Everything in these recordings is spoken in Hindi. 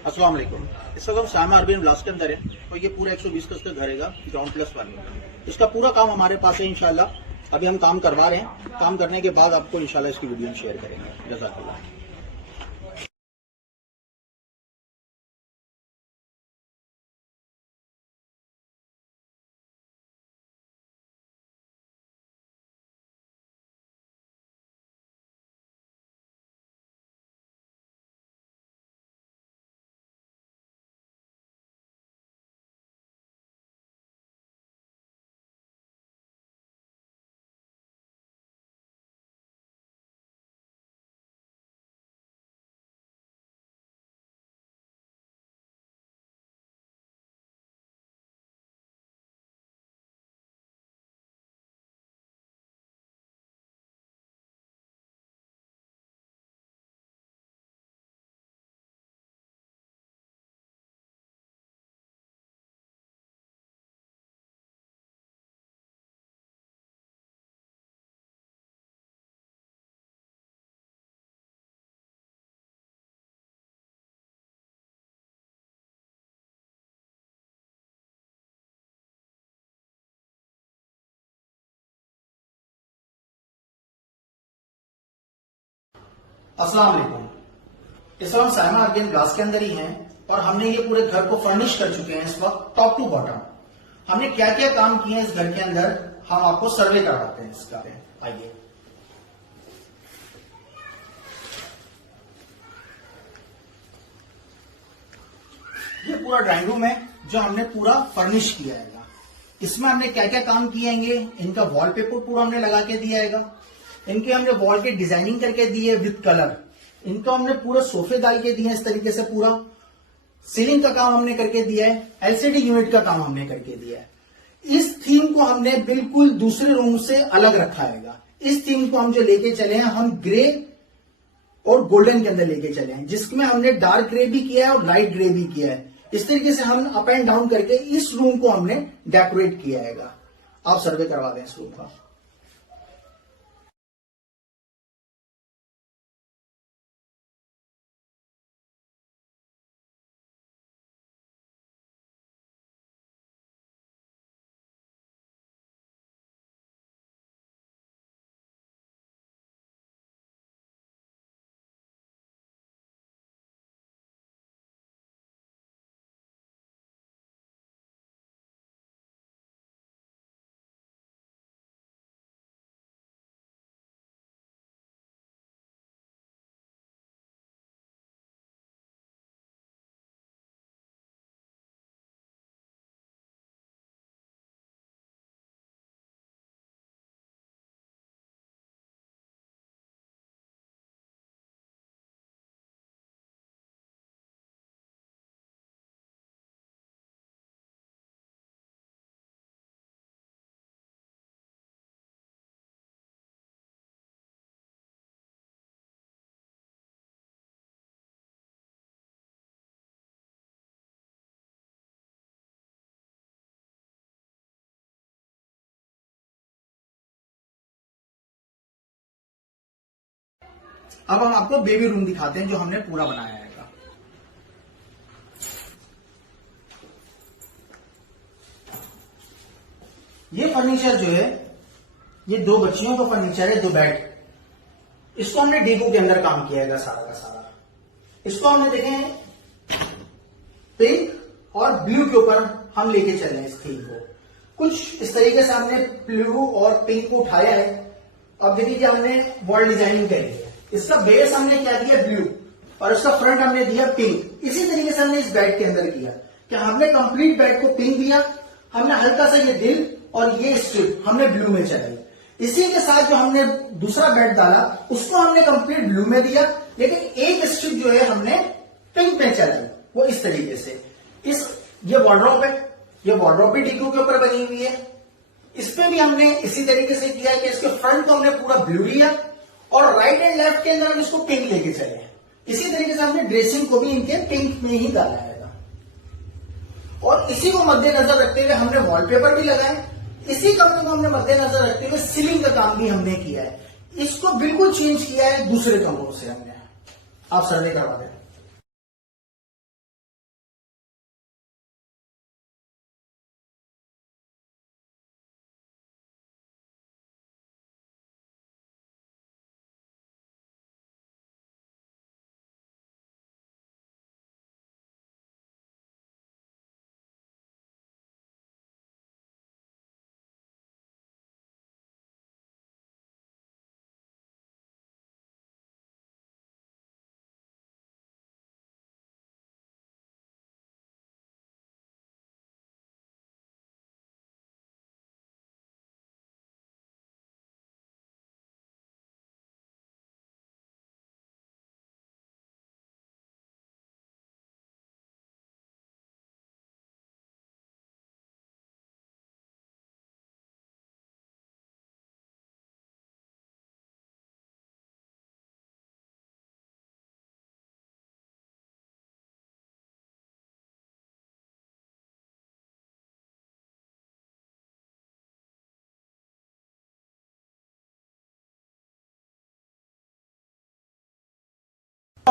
अस्सलाम वालेकुम। इस वक्त हम शामा अरबियन ब्लास्ट के अंदर है। तो ये पूरा 120 गज का घर है, ग्राउंड प्लस वन। इसका पूरा काम हमारे पास है इंशाल्लाह। अभी हम काम करवा रहे हैं। काम करने के बाद आपको इंशाल्लाह इसकी वीडियो शेयर करेंगे। जज़ाकल्लाह। अस्सलाम वालेकुम। इस वक्त हम शामा अरबियन ब्लास्ट के अंदर ही हैं और हमने ये पूरे घर को फर्निश कर चुके हैं इस वक्त टॉप टू बॉटम। हमने क्या क्या काम किए हैं इस घर के अंदर, हम आपको सर्वे करवाते हैं इसका। आइए। ये पूरा ड्राइंग रूम है जो हमने पूरा फर्निश किया है। इसमें हमने क्या क्या काम किए हैं, इनका वॉलपेपर पूरा हमने लगा के दिया है। इनके हमने वॉल के डिजाइनिंग करके दी है विद कलर। इनको हमने पूरे सोफे डाल के दिए इस तरीके से। पूरा सीलिंग का काम हमने करके दिया है। एलसीडी यूनिट का काम हमने करके दिया है। इस थीम को हमने बिल्कुल दूसरे रूम से अलग रखा है। इस थीम को हम जो लेके चले हैं, हम ग्रे और गोल्डन के अंदर लेके चले हैं, जिसमें हमने डार्क ग्रे भी किया है और लाइट ग्रे भी किया है। इस तरीके से हम अप एंड डाउन करके इस रूम को हमने डेकोरेट किया है। आप सर्वे करवा दें इस रूम का। अब हम आपको बेबी रूम दिखाते हैं जो हमने पूरा बनाया है। ये फर्नीचर जो है, ये दो बच्चियों का फर्नीचर है, 2 बेड। इसको हमने डेको के अंदर काम किया है सारा का सारा। इसको हमने देखें पिंक और ब्लू के ऊपर हम लेके चले हैं इस थीम को। कुछ इस तरीके से हमने ब्लू और पिंक को उठाया है। अब देखिए हमने वॉल डिजाइनिंग करी है। इसका बेस हमने क्या दिया, ब्लू, और इसका फ्रंट हमने दिया पिंक। इसी तरीके से हमने इस बेड के अंदर किया कि हमने कंप्लीट बेड को पिंक दिया, हमने हल्का सा ये दिल और ये स्ट्रिप हमने ब्लू में चलाई। इसी के साथ जो हमने दूसरा बेड डाला उसको हमने कंप्लीट ब्लू में दिया, लेकिन एक स्ट्रिप जो है हमने पिंक में चलाई, वो इस तरीके से। ये वार्डरोब है, ये वार्डरोब भी डीक्यू के ऊपर बनी हुई है। इस पे भी हमने इसी तरीके से किया कि इसके फ्रंट को हमने पूरा ब्लू लिया और राइट एंड लेफ्ट के अंदर हम इसको पिंक लेके चले। इसी तरीके से हमने ड्रेसिंग को भी इनके पिंक में ही डाला है और इसी को मद्देनजर रखते हुए हमने वॉलपेपर भी लगाए। इसी कमरे को हमने मद्देनजर रखते हुए सीलिंग का काम भी हमने किया है। इसको बिल्कुल चेंज किया है दूसरे कमरों से हमने। आप सर्वे करवा दें।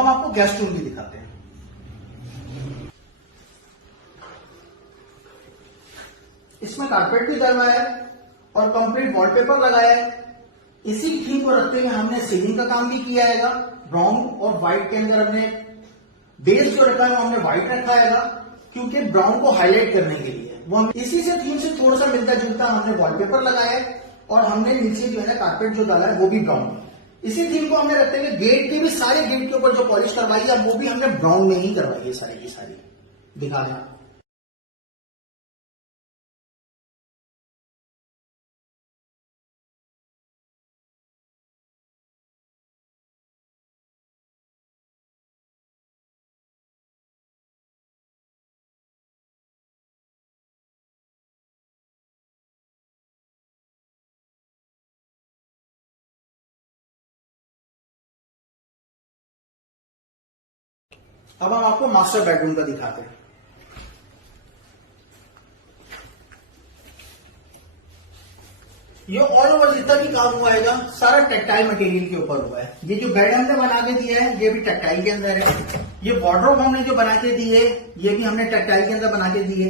आपको गेस्ट रूम भी दिखाते हैं। इसमें कारपेट भी डलवाया है और कंप्लीट वॉलपेपर लगाया है। इसी थीम को रखते हुए हमने सीलिंग का काम भी किया है, ब्राउन और व्हाइट के अंदर हमने बेस जो रखा है वो हमने व्हाइट रखा है, क्योंकि ब्राउन को हाईलाइट करने के लिए। वो हम इसी से थीम से थोड़ा सा मिलता जुलता हमने वॉलपेपर लगाया है और हमने नीचे जो है ना कारपेट जो डाला है वो भी ब्राउन। इसी थीम को हमने रखते हुए गेट के भी सारे गेट के ऊपर जो पॉलिश करवाई है वो भी हमने ब्राउन में ही करवाई है, सारी की सारी। दिखा दें आप। अब हम आपको मास्टर बेडरूम का दिखाते हैं। ये ऑल ओवर जितना भी काम हुआ है सारा टेक्टाइल मटेरियल के ऊपर हुआ है। ये जो बेड हमने बना के दिया है ये भी टेक्टाइल के अंदर है। ये वार्डरोब हमने जो बना के दी है ये भी हमने टेक्टाइल के अंदर बना के दी है।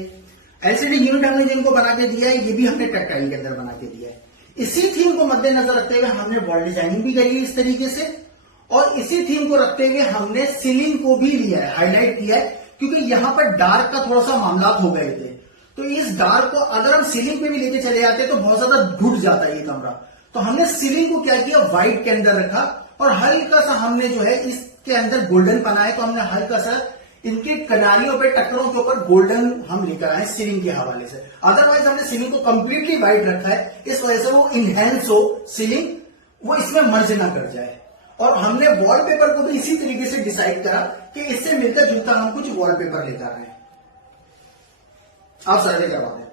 एलसीडी यूनिट हमने जिनको बना के दिया है ये भी हमने टेक्टाइल के अंदर बना के दिया है। इसी थीम को मद्देनजर रखते हुए हमने वॉल डिजाइनिंग भी करी है इस तरीके से, और इसी थीम को रखते हुए हमने सीलिंग को भी लिया है, हाईलाइट किया है, क्योंकि यहां पर डार्क का थोड़ा सा मामला हो गए थे। तो इस डार्क को अगर हम सीलिंग पे भी लेके चले जाते तो बहुत ज्यादा घुट जाता है ये कमरा। तो हमने सीलिंग को क्या किया, व्हाइट के अंदर रखा और हल्का सा हमने जो है इसके अंदर गोल्डन बना है। तो हमने हल्का सा इनके किनारियों पे टक्करों के ऊपर गोल्डन हम लेकर आए सीलिंग के हवाले से। अदरवाइज हमने सीलिंग को कंप्लीटली व्हाइट रखा है, इस वजह से वो इनहेंस हो सीलिंग, वो इसमें मर्ज ना कर जाए। और हमने वॉलपेपर को भी इसी तरीके से डिसाइड करा कि इससे मिलकर जुलता हम कुछ वॉलपेपर लेकर आए। आप सर्वे करवा दें।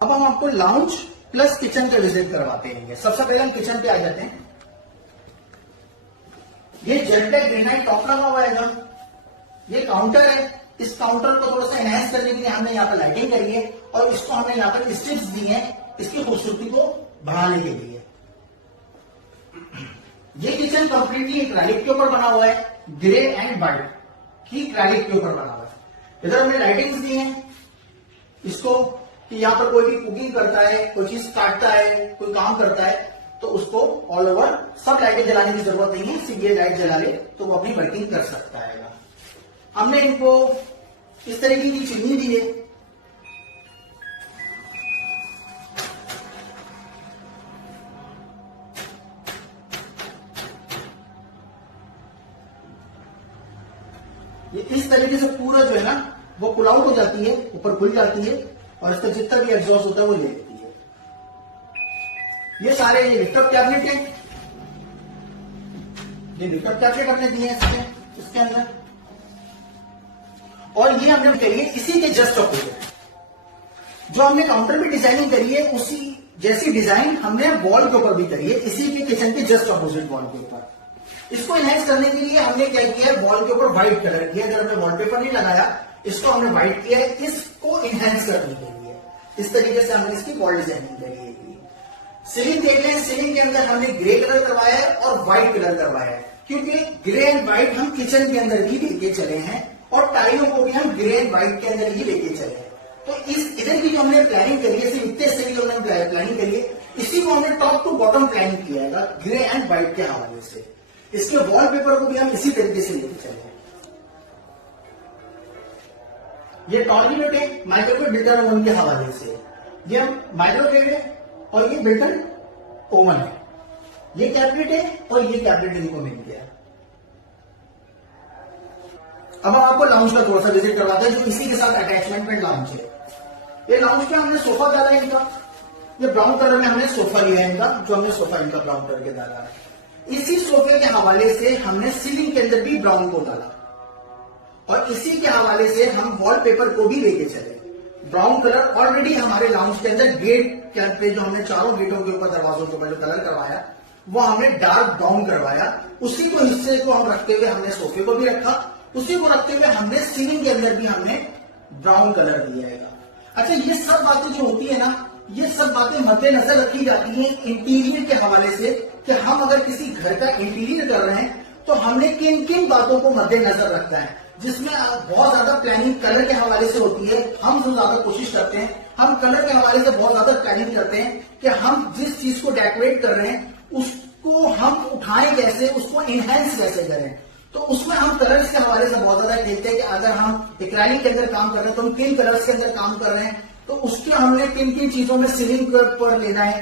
अब हम आपको लाउंज प्लस किचन का विजिट करवाते हैं। सबसे पहले हम किचन पे आ जाते हैं। ये जेट ब्लैक ग्रेनाइट टॉप लगा हुआ है। ये काउंटर है, इस काउंटर को थोड़ा सा एनहांस करने के लिए हमने यहाँ पर लाइटिंग करी है और इसको हमने यहाँ पर स्ट्रिप्स दी हैं इसकी खूबसूरती को बढ़ाने के लिए। ये किचन कंप्लीटली एक्रेलिक के ऊपर बना हुआ है, ग्रे एंड व्हाइट की एक्रेलिक के ऊपर बना हुआ है। इधर हमने लाइटिंग्स दी हैं इसको कि यहाँ पर कोई भी कुकिंग करता है, कोई चीज काटता है, कोई काम करता है, तो उसको ऑल ओवर सब लाइटें जलाने की जरूरत नहीं है, सिर्फ ये लाइट जला ले तो वो अपनी वर्किंग कर सकता है। हमने इनको इस तरीके की चिमनी दी है। ये इस तरीके से पूरा जो है ना वो पुल आउट हो जाती है, ऊपर खुल जाती है और इसका जितना भी एग्जॉस्ट होता है वो ले लेती है। ये सारे ये लिफ्टअप कैबिनेट है, ये लिफ्टअप कैबिनेट हमने दिए हैं इसके अंदर, और ये हमने करी है इसी के जस्ट अपोजिट। जो हमने काउंटर में डिजाइनिंग करी है उसी जैसी डिजाइन हमने वॉल के ऊपर भी करी है, इसी के किचन के जस्ट अपोजिट वॉल के ऊपर। इसको एनहांस करने के लिए हमने क्या किया है, वॉल के ऊपर व्हाइट कलर किया। अगर हमने वॉलपेपर नहीं लगाया, इसको हमने व्हाइट किया है इसको एनहांस करने के लिए। इस तरीके से हमने इसकी वॉल डिजाइनिंग करी है। सीलिंग देख लें, सीलिंग के अंदर हमने ग्रे कलर करवाया है और व्हाइट कलर करवाया है, क्योंकि ग्रे एंड व्हाइट हम किचन के अंदर भी लेके चले हैं और टाइलों को भी हम ग्रे एंड व्हाइट के अंदर ही लेके चले हैं। तो इस इधर की जो हमने प्लानिंग करी है, सिर्फ इतने से जो हमने प्लानिंग करी है, इसी को हमने टॉप टू बॉटम प्लानिंग किया है ग्रे एंड व्हाइट के हवाले से। इसके वॉलपेपर को भी हम इसी तरीके से लेके चले हैं। ये टॉर्नेडो है माइक्रोवेव बिल्टन ओवन के हवाले से, ये माइक्रोवेव है और ये बिल्टन ओवन है। ये कैबिनेट है और ये कैबिनेट इनको मिल गया। अब हम आपको लाउंज का थोड़ा सा विजिट करवाते हैं, जो इसी के साथ अटैचमेंट में लाउंज है। ये लाउंज पे हमने सोफा डाला है इनका, ये ब्राउन कलर में हमने सोफा लिया है इनका, जो हमने सोफा इनका ब्राउन कलर के डाला है। इसी सोफे के हवाले से हमने सीलिंग के अंदर भी ब्राउन को डाला और इसी के हवाले से हम वॉलपेपर को भी लेके चले। ब्राउन कलर ऑलरेडी हमारे लाउंज के अंदर गेट पे जो हमने चारों गेटों के ऊपर दरवाजों के ऊपर जो कलर करवाया वो हमने डार्क ब्राउन करवाया। उसी को हिस्से को हम रखते हुए हमने सोफे को भी रखा, उसी को रखते हुए हमने सीलिंग के अंदर भी हमने ब्राउन कलर दिया है। अच्छा, ये सब बातें जो होती है ना, ये सब बातें मद्देनजर रखी जाती हैं इंटीरियर के हवाले से कि हम अगर किसी घर का इंटीरियर कर रहे हैं तो हमने किन किन बातों को मद्देनजर रखना है, जिसमें बहुत ज्यादा प्लानिंग कलर के हवाले से होती है। हम जो ज्यादा कोशिश करते हैं, हम कलर के हवाले से बहुत ज्यादा प्लानिंग करते हैं कि हम जिस चीज को डेकोरेट कर रहे हैं उसको हम उठाएं कैसे, उसको इनहेंस कैसे करें। तो उसमें हम कलर्स के हवाले से बहुत ज्यादा खेलते हैं कि अगर हम एक्रेलिक के अंदर काम कर रहे हैं तो हम किन कलर्स के अंदर काम कर रहे हैं, तो उसके हमने किन किन चीजों में सीलिंग पर लेना है,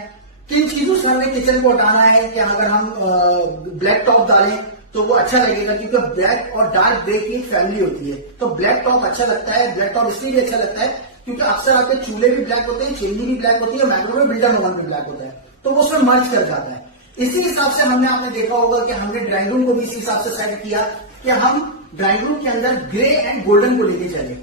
किन चीजों से हमें किचन को हटाना है। कि अगर हम ब्लैक टॉप डालें तो वो अच्छा लगेगा, क्योंकि ब्लैक और डार्क ग्रे की एक फैमिली होती है, तो ब्लैक टॉप अच्छा लगता है। ब्लैक टॉप इसलिए भी अच्छा लगता है क्योंकि अक्सर आपके चूल्हे भी ब्लैक होते हैं, चिमनी भी ब्लैक होती है, माइक्रोवेव बिल्टन ओवन भी ब्लैक होता है, तो वो उसमें मर्ज कर जाता है। इसी हिसाब से हमने आपने देखा होगा कि हमने ड्राइंग रूम को भी इसी हिसाब से सेट किया कि हम ड्राइंग रूम के अंदर ग्रे एंड गोल्डन को लेके चले,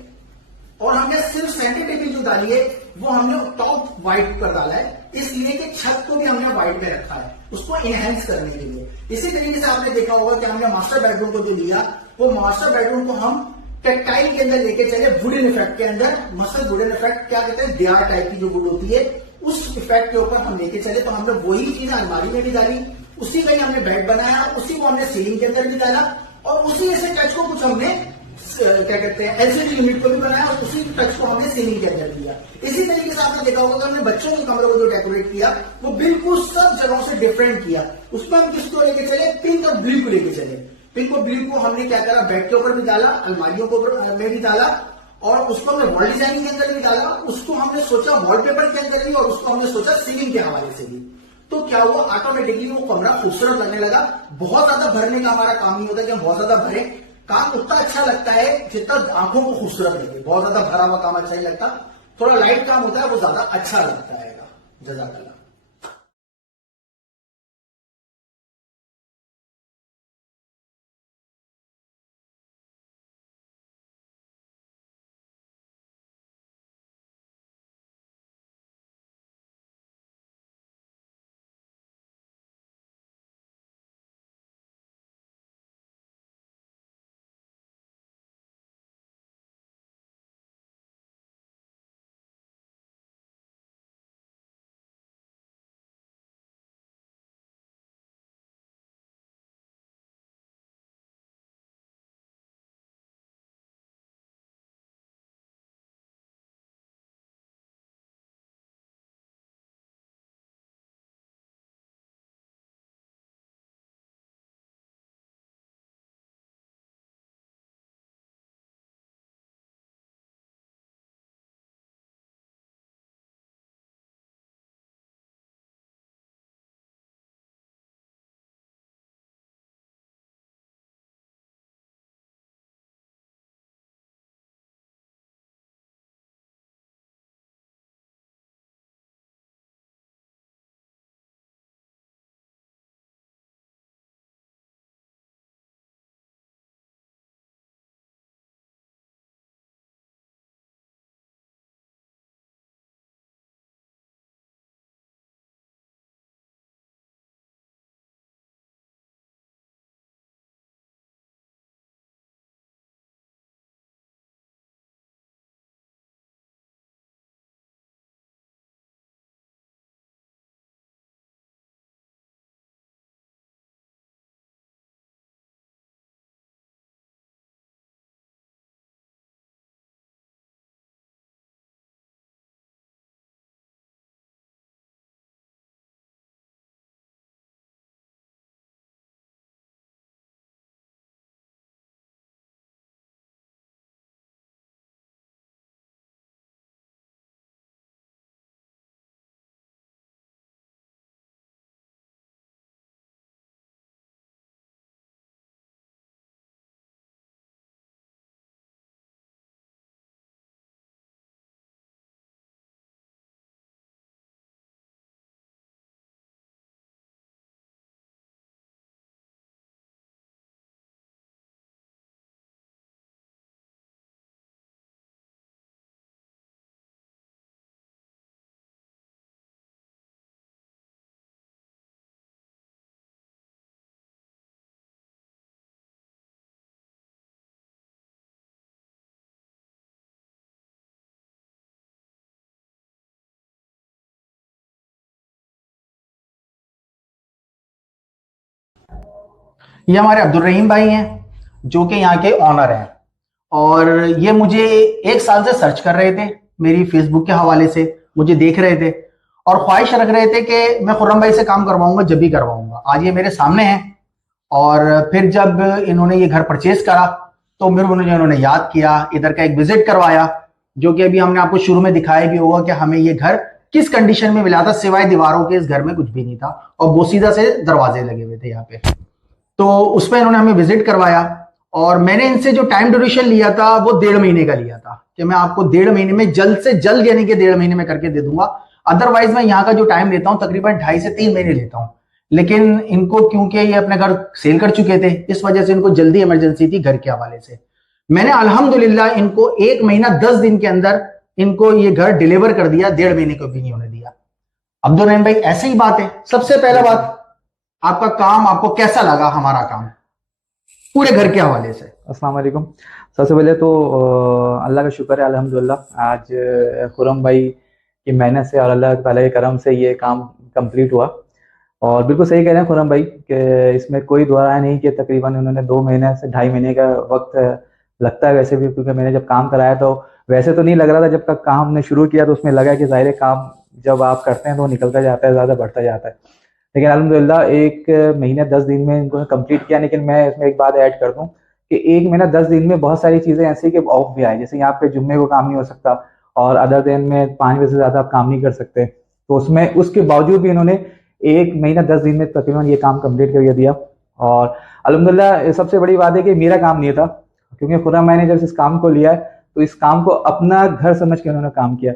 और हमने सिर्फ सेंटर टेबल जो डाली है वो हमने टॉप व्हाइट पर डाला है, इसलिए कि छत को भी हमने व्हाइट पे रखा है उसको एनहेंस करने के लिए। इसी तरीके से आपने देखा होगा कि हमने मास्टर बेडरूम को जो लिया, वो मास्टर बेडरूम को हम टेक्टाइल के अंदर लेके चले, वुडन इफेक्ट के अंदर। मसल वुडन इफेक्ट क्या कहते हैं, दीवार टाइप की जो वुड होती है उस इफेक्ट के ऊपर हम लेके चले। तो हमने वही चीज अलमारी में भी डाली, उसी का ही हमने बेड बनाया, उसी को हमने सीलिंग के अंदर भी डाला, और उसी ऐसे टच को कुछ हमने क्या कहते हैं एलसीडी यूनिट को भी बनाया और उसी टच को हमने सीलिंग के अंदर दिया। इसी तरीके से आपने देखा होगा कि हमने बच्चों के कमरे को जो डेकोरेट किया वो बिल्कुल सब जगहों से डिफरेंट किया। उसमें हम किसको लेके चले, पिंक और ब्लू को लेके चले। पिंक और ब्लू को हमने क्या करा, बेड के ऊपर भी डाला, अलमारियों को में भी डाला, और उसको हमने वॉल डिजाइनिंग के अंदर भी डाला। उसको हमने सोचा वॉलपेपर के अंदर भी, और उसको हमने सोचा सीलिंग के हवाले से भी। तो क्या हुआ, ऑटोमेटिकली वो कमरा खूबसूरत लगने लगा। बहुत ज्यादा भरने का हमारा काम नहीं होता कि हम बहुत ज्यादा भरे, काम उतना अच्छा लगता है जितना आंखों को खूबसूरत लगे। बहुत ज्यादा भरा हुआ काम अच्छा नहीं लगता, थोड़ा लाइट काम होता है वो ज्यादा अच्छा लगता है। जज़ाकल्लाह। ये हमारे अब्दुल रहीम भाई हैं जो कि यहाँ के ऑनर हैं, और ये मुझे 1 साल से सर्च कर रहे थे, मेरी फेसबुक के हवाले से मुझे देख रहे थे और ख्वाहिश रख रहे थे कि मैं खुर्रम भाई से काम करवाऊंगा, जब भी करवाऊंगा। आज ये मेरे सामने हैं, और फिर जब इन्होंने ये घर परचेज करा तो मेरे को इन्होंने याद किया, इधर का एक विजिट करवाया, जो कि अभी हमने आपको शुरू में दिखाया भी होगा कि हमें ये घर किस कंडीशन में मिला था। सिवाय दीवारों के इस घर में कुछ भी नहीं था और बोसीदा से दरवाजे लगे हुए थे यहाँ पे। तो उसमें इन्होंने हमें विजिट करवाया और मैंने इनसे जो टाइम ड्यूरेशन लिया था वो 1.5 महीने का लिया था कि मैं आपको 1.5 महीने में जल्द से जल्द यानी कि 1.5 महीने में करके दे दूंगा। अदरवाइज मैं यहाँ का जो टाइम लेता हूँ तकरीबन 2.5 से 3 महीने लेता हूँ, लेकिन इनको क्योंकि ये अपने घर सेल कर चुके थे इस वजह से इनको जल्दी इमरजेंसी थी घर के हवाले से। मैंने अल्हम्दुलिल्लाह इनको 1 महीना 10 दिन के अंदर इनको ये घर डिलीवर कर दिया, 1.5 महीने को भी नहीं होने दिया। अब्दुल रहीम भाई ऐसे ही बात है। सबसे पहला बात, आपका काम आपको कैसा लगा, हमारा काम पूरे घर के हवाले से? अस्सलाम वालेकुम। सबसे पहले तो अल्लाह का शुक्र है, अल्हम्दुलिल्लाह आज खुर्रम भाई की मेहनत से और अल्लाह ताला के करम से ये काम कंप्लीट हुआ। और बिल्कुल सही कह रहे हैं खुर्रम भाई कि इसमें कोई दो राय नहीं कि तकरीबन उन्होंने 2 महीने से 2.5 महीने का वक्त लगता है वैसे भी, क्योंकि मैंने जब काम कराया तो वैसे तो नहीं लग रहा था, जब तक काम हमने शुरू किया तो उसमें लगा कि ज़ाहिर है काम जब आप करते हैं तो निकलता जाता है, ज़्यादा बढ़ता जाता है। लेकिन अल्हम्दुलिल्लाह 1 महीने 10 दिन में इनको कंप्लीट किया। लेकिन मैं इसमें एक बात ऐड कर दूं कि 1 महीना 10 दिन में बहुत सारी चीज़ें ऐसी कि ऑफ भी आए, जैसे यहाँ पे जुम्मे को काम नहीं हो सकता और अदर दिन में 5 बजे से ज़्यादा आप काम नहीं कर सकते, तो उसमें उसके बावजूद भी इन्होंने 1 महीना 10 दिन में तकरीबन ये काम कंप्लीट करके दिया। और अल्हम्दुलिल्लाह सबसे बड़ी बात है कि मेरा काम नहीं था, क्योंकि खुर्रम भाई ने जब इस काम को लिया है तो इस काम को अपना घर समझ के उन्होंने काम किया।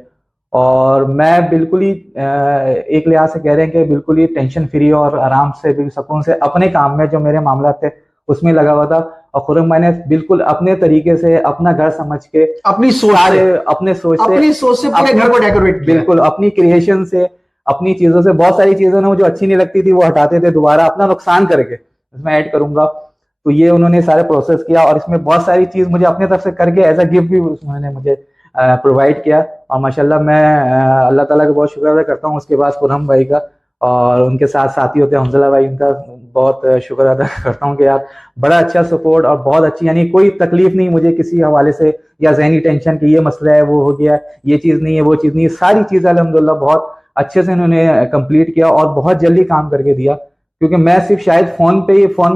और मैं बिल्कुल ही एक लिहाज से कह रहे हैं कि बिल्कुल ही टेंशन फ्री और आराम से बिल्कुल सुकून से अपने काम में जो मेरे मामला थे उसमें लगा हुआ था। और खुर्रम भाई ने बिल्कुल अपने तरीके से अपना घर समझ के अपनी सोच से पूरे घर को डेकोरेट किया। बिल्कुल अपनी क्रिएशन से, अपनी चीजों से, बहुत सारी चीजों ने जो अच्छी नहीं लगती थी वो हटाते थे दोबारा अपना नुकसान करके, इसमें ऐड करूंगा। तो ये उन्होंने सारे प्रोसेस किया और इसमें बहुत सारी चीज मुझे अपने तरफ से करके एज अ गिफ्ट भी उन्होंने मुझे प्रोवाइड किया। और माशाल्लाह मैं अल्लाह ताला का बहुत शुक्र अदा करता हूँ। उसके बाद खुर्रम भाई का और उनके साथ साथी होते हैं हमज़ला भाई, उनका बहुत शुक्र अदा करता हूँ कि यार बड़ा अच्छा सपोर्ट और बहुत अच्छी, यानी कोई तकलीफ नहीं मुझे किसी हवाले से या ज़हनी टेंशन कि ये मसला है वो हो गया, ये चीज़ नहीं है वो चीज़ नहीं है, सारी चीज़ें अल्हम्दुलिल्लाह बहुत अच्छे से इन्होंने कंप्लीट किया और बहुत जल्दी काम करके दिया। क्योंकि मैं सिर्फ शायद फ़ोन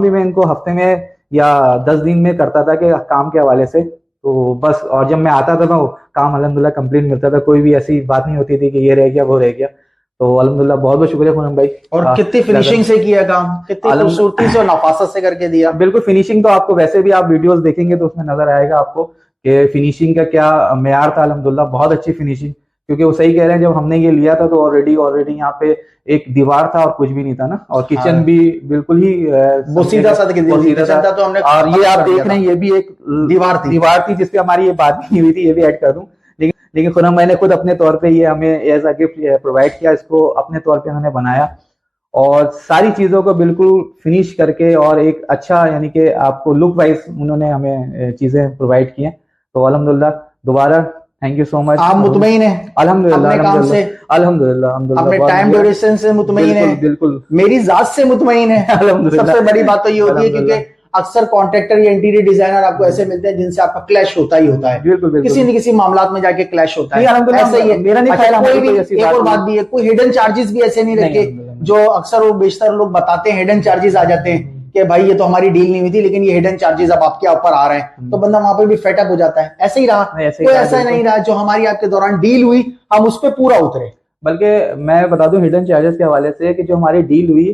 भी मैं इनको हफ्ते में या 10 दिन में करता था कि काम के हवाले से, तो बस। और जब मैं आता था तो काम अल्हम्दुलिल्लाह कंप्लीट मिलता था, कोई भी ऐसी बात नहीं होती थी कि ये रह गया वो रह गया। तो अल्हम्दुलिल्लाह बहुत बहुत शुक्रिया खुर्रम भाई। और कितनी फिनिशिंग से किया काम, कितनी खूबसूरती से और नफासत से करके दिया। बिल्कुल फिनिशिंग तो आपको वैसे भी आप वीडियोस देखेंगे तो उसमें नजर आएगा आपको कि फिनिशिंग का क्या मेयार था। अल्हम्दुलिल्लाह बहुत अच्छी फिनिशिंग, क्योंकि वो सही कह रहे हैं जब हमने ये लिया था तो ऑलरेडी यहाँ पे एक दीवार था और कुछ भी नहीं था ना, और किचन भी बिल्कुल ही बोसीदा सा किचन था। तो हमने, और ये आप देख रहे हैं ये भी एक दीवार थी जिसपे हमारी ये बात नहीं हुई थी, ये भी ऐड कर दूं। लेकिन खुर्रम भाई ने खुद अपने तौर पे ये हमें एज अ गिफ्ट प्रोवाइड किया, इसको अपने तौर पे उन्होंने बनाया और सारी चीजों को बिल्कुल फिनिश करके और एक अच्छा यानी कि आपको लुक वाइज उन्होंने हमें चीजें प्रोवाइड की हैं। तो अल्हम्दुलिल्लाह दोबारा थैंक यू सो मच। आप मुतमईन हैं अल्हम्दुलिल्लाह काम से? अल्हम्दुलिल्लाह अपने टाइम ड्यूरेशन से मुतमईन है? बिल्कुल मेरी जात से मुतमईन है। सबसे बड़ी बात तो ये होती है क्योंकि अक्सर कॉन्ट्रैक्टर या इंटीरियर डिजाइनर आपको ऐसे मिलते हैं जिनसे आपका क्लैश होता ही होता है। बिल्कुल किसी न किसी मामलात में जाके क्लैश होता है। ऐसा ही है मेरा नहीं ख्याल। कोई भी एक और बात भी है, कोई हिडन चार्जेस भी ऐसे नहीं रखे जो अक्सर वो बेशतर लोग बताते हैं। हिडन चार्जेस आ जाते हैं कि भाई ये तो हमारी डील नहीं हुई थी लेकिन ये हिडन चार्जेस अब आपके ऊपर आ रहे हैं, तो बंदा वहां पे भी फेटअप हो जाता है। ऐसे ही रहा, कोई ऐसा नहीं रहा जो हमारी आपके दौरान डील हुई हम उस पर पूरा उतरे। बल्कि मैं बता दूं हिडन चार्जेस के हवाले से कि जो हमारी डील हुई,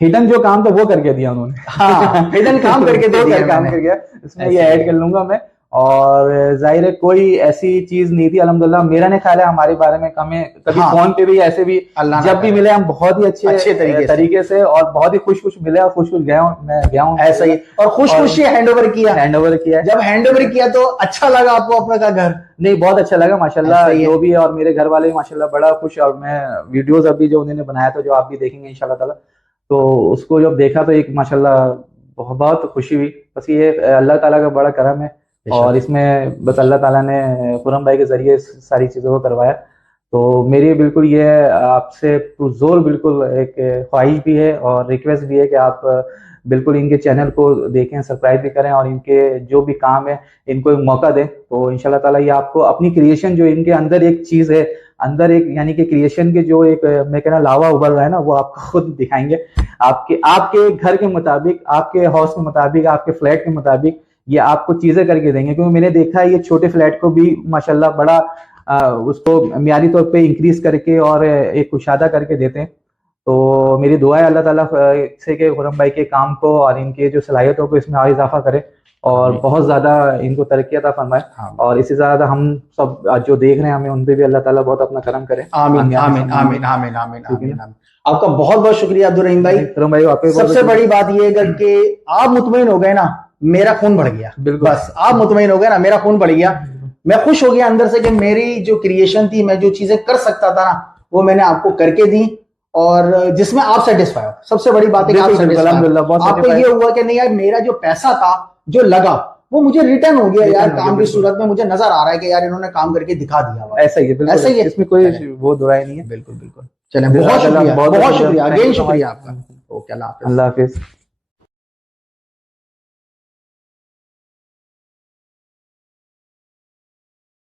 हिडन जो काम था वो करके दिया उन्होंने। हाँ, हिडन काम करके दे दिया, काम कर गया, इसमें ये ऐड कर लूंगा मैं। और जाहिर है कोई ऐसी चीज नहीं थी अल्हम्दुलिल्लाह। मेरा नहीं ख्याल है हमारे बारे में कभी फोन पे भी ऐसे भी जब भी मिले हम बहुत ही अच्छे तरीके से और बहुत ही खुश मिले और खुश मैं गया हूँ ऐसा ही। और खुश हैंड ओवर किया। जब हैंड ओवर किया तो अच्छा लगा आपको अपना घर? नहीं, बहुत अच्छा लगा माशाल्लाह, जो भी और मेरे घर वाले माशाल्लाह बड़ा खुश। और मैं वीडियोस अभी जो उन्होंने बनाया था जो आप भी देखेंगे इंशाल्लाह ताला, तो उसको जब देखा तो एक माशाल्लाह बहुत खुशी हुई। बस ये अल्लाह ताला का बड़ा करम है और इसमें बस अल्लाह ताला ने खुर्रम भाई के जरिए सारी चीज़ों को करवाया। तो मेरी बिल्कुल ये आपसे पुरजोर बिल्कुल एक ख्वाहिश भी है और रिक्वेस्ट भी है कि आप बिल्कुल इनके चैनल को देखें, सब्सक्राइब भी करें और इनके जो भी काम है इनको एक मौका दें। तो इंशाल्लाह ताला ये आपको अपनी क्रिएशन जो इनके अंदर एक चीज है, अंदर एक यानी कि क्रिएशन के जो एक मैं कहना लावा उबल रहा है ना, वो आपको खुद दिखाएंगे। आपके आपके घर के मुताबिक, आपके हाउस के मुताबिक, आपके फ्लैट के मुताबिक ये आपको चीजें करके देंगे। क्योंकि मैंने देखा है ये छोटे फ्लैट को भी माशाल्लाह बड़ा उसको मियारी तौर पे इंक्रीज करके और एक कुशादा करके देते हैं। तो मेरी दुआ है अल्लाह ताला से कि खुरम भाई के काम को और इनके जो सलाहियतों को इसमें और इजाफा करे और बहुत ज्यादा इनको तरक्की अता फरमाए। और इससे ज्यादा हम सब जो देख रहे हैं हमें उन पे भी अल्लाह ताला बहुत अपना करम करे। आमीन आमीन आमीन आमीन आमीन आमीन। आपका बहुत बहुत शुक्रिया अब्दुल रहीम भाई। खुरम भाई आपको सबसे बड़ी बात ये है कि आप मुतमईन हो गए ना, मेरा खून बढ़ गया। बस आप मुतमईन हो गए ना, मेरा खून बढ़ गया। मैं खुश हो गया अंदर से कि मेरी जो क्रिएशन थी, मैं जो चीजें कर सकता था ना, वो मैंने आपको करके दी और जिसमें आप सेटिस्फाई हो। सबसे बड़ी बात है कि आप सेटिस्फाई, आपको ये हुआ कि नहीं यार मेरा जो पैसा था जो लगा वो मुझे रिटर्न हो गया यार, काम की सूरत में मुझे नजर आ रहा है कि यार इन्होंने काम करके दिखा दिया। ऐसा ही है, ऐसा ही है, इसमें कोई वो दुराई नहीं है। बिल्कुल बिल्कुल। चलें, बहुत शुक्रिया, बहुत शुक्रिया, अगेन शुक्रिया आपका। ओके, अल्लाह हाफिज।